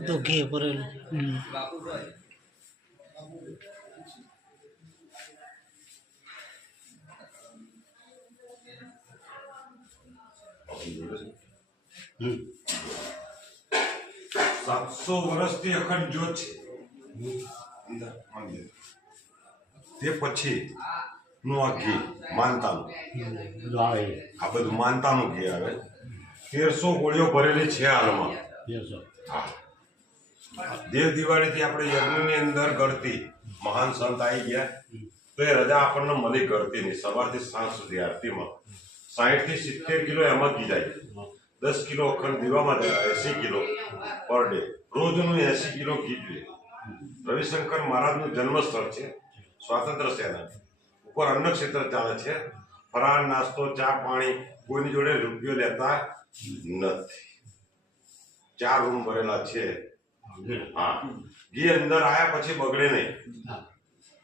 તો ઘી ભરેલું હમ. સાતસો વર્ષથી અખંડ જ્યોત છે. તે પછી નું આ ઘી, માનતાનું. આ બધું માનતાનું ઘી આવે. તેરસો ગોળીઓ ભરેલી છે હાલમાં. દેવ દિવાળીથી આપણે યજ્ઞની અંદર ગળતી મહાન સંત આવી ગયા. તો એ રજા આપણને મળી ગળતી નહીં સવારથી સાંજ સુધી આરતીમાં. સાહીઠથી સિત્તેર કિલો એમાં ઘી જાય. દસ કિલો અખંડ દીવામાં જાય એસી કિલો પર ડે. રોજનું એસી કિલો ઘી જોઈએ રવિશંકર મહારાજનું જન્મસ્થળ છે. સ્વાતંત્ર્ય સેના. ઉપર અન્ન ક્ષેત્ર ચાલે છે. ફરાળ નાસ્તો ચા પાણી કોઈની જોડે રૂપિયો લેતા નથી. ચાર રૂમ ભરેલા છે. હા. ઘી અંદર આયા પછી બગડે નહીં.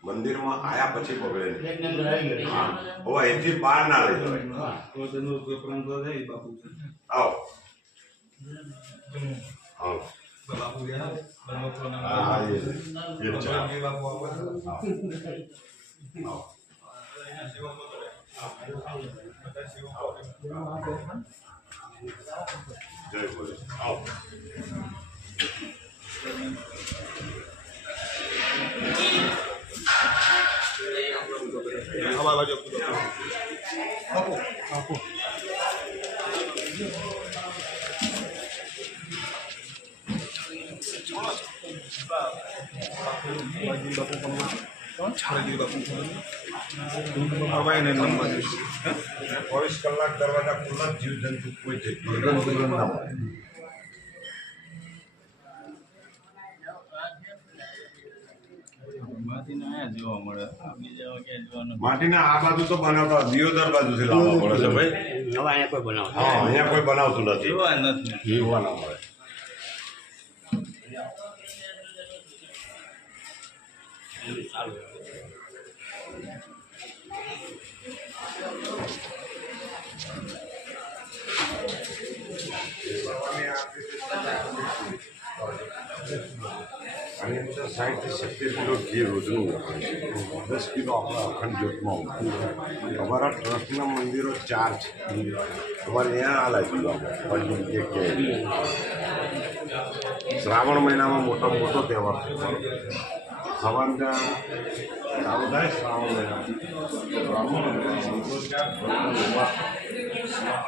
મંદિરમાં આયા પછી બગડે નહીં. આવી હવે અહીંથી બહાર ના લઈ જવાય. આવો. આવો. હા એ બાપુ ચા આવો. જય બોલે આવો. ચોવીસ કલાક દરવાજા ખુલ્લા જ જીવ જંતુ કોઈ જગ્યાએ માટીના આ બાજુ તો બનાવતા દિયોદર બાજુથી લાવવા પડે છે ભાઈ. હવે અહીંયા કોઈ બનાવતા હા અહીંયા કોઈ બનાવતું નથી. જોવા ના મળે. આની અંદર સાઠથી સિત્તેર કિલો ઘી રોજનું વપરાય છે. દસ કિલો આપણા અખંડ જ્યોતમાં વપરાય અમારા ટ્રસ્ટના મંદિરો ચાર છે. અમારે ત્યાં આ પંડિત કે શ્રાવણ મહિનામાં મોટામાં મોટો તહેવાર. સવારના ચાલુ થાય શ્રાવણ મહિના.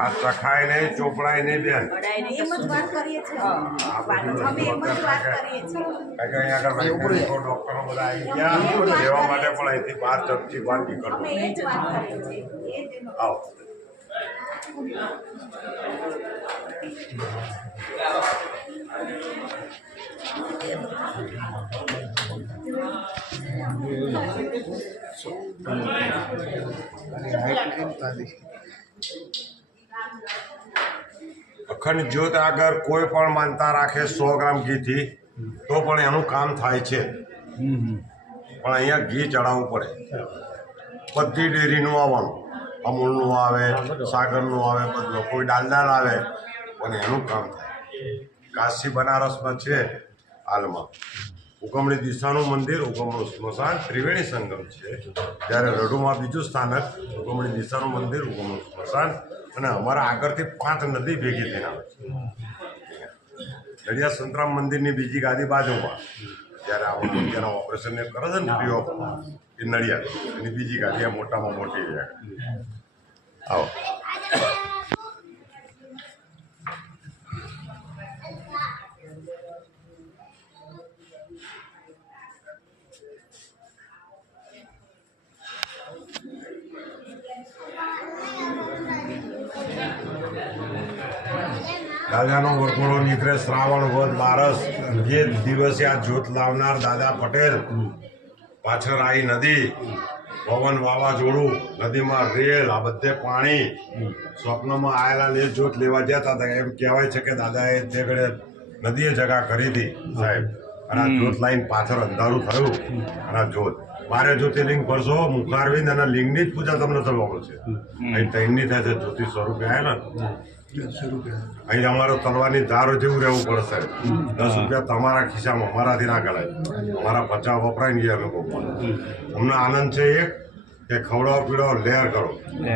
આ ચખાય નહીં ચોપડાય નહીં બેન. એમ જ વાત કરીએ છીએ. અમે એમ જ વાત કરીએ છીએ. કારણ કે અહીંયા આગળ વૈજ્ઞાનિકો ડોક્ટરો બધા આવી ગયા. લેવા માટે પણ અહીંથી બહાર ચમચી બહાર નીકળવું આવો. અખંડ જ્યોત આગળ કોઈ પણ માનતા રાખે સો ગ્રામ ઘીથી તો પણ એનું કામ થાય છે. પણ અહીંયા ઘી ચડાવવું પડે. બધી ડેરીનું આવવાનું. અમૂલનું આવે સાગરનું આવે બધું. કોઈ ડાલડાલ આવે પણ એનું કામ થાય. કાશી બનારસમાં છે હાલમાં. ઉગમણી દિશાનું મંદિર ઉગમણું સ્મશાન ત્રિવેણી સંગમ છે. જ્યારે રઢુમાં બીજું સ્થાનક ઉગમણી દિશાનું મંદિર ઉગમણું સ્મશાન અને અમારા આગળથી પાંચ નદી ભેગી થઈને આવે છે. નડિયાદ સંતરામ મંદિરની બીજી ગાદી બાજુમાં. જ્યારે આવું મોતિયાના ઓપરેશનને કરે છે ને એ નડિયાદ. એની બીજી ગાદી આ મોટામાં મોટી આવો. દાદાનો વરઘોડો નીકળે શ્રાવણ વધ બારસ. જે દિવસે આ જ્યોત લાવનાર દાદા પટેલ, પાછળ આવી નદી. પવન વાવાઝોડું નદીમાં રેલ આ બધે પાણી. સ્વપ્નમાં આયેલા લે જ્યોત લેવા જતા હતા એમ કહેવાય છે કે દાદાએ તે ઘડે નદીએ જગા કરી હતી સાહેબ અને આ જ્યોત લાઈન પાછળ અંધારું થયું. અને આ જ્યોત બારે જ્યોતિર્લિંગ ભરશો મુખારવિંદ અને લિંગની જ પૂજા તમને થવા મળશે અહીં તૈનની થાય છે જ્યોતિષ સ્વરૂપે આવેલા. અહીં અમારો તલવારની ધારો જેવું રહેવું પડશે દસ રૂપિયા તમારા ખિસ્સામાં અમારાથી ના ગણાય. અમારા પચાસ વપરાય ને અમે કોઈ અમને આનંદ છે એક કે ખવડાવો પીડાવો લેર કરો.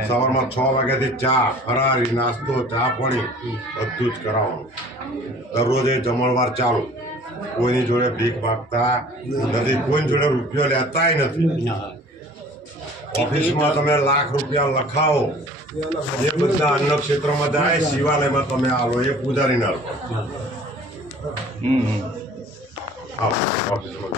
સવારમાં છ વાગ્યાથી ચા ફરારી નાસ્તો ચા પાણી બધું જ કરાવવાનું. દરરોજ એ જમણવાર ચાલુ. કોઈની જોડે ભીખ માગતા નથી કોઈની જોડે રૂપિયો લેતાય નથી. ઓફિસમાં તમે લાખ રૂપિયા લખાવો. એ બધા અન્ન ક્ષેત્રમાં જાય શિવાલયમાં તમે આવો એ પૂજારી ના હમ ઓફિસમાં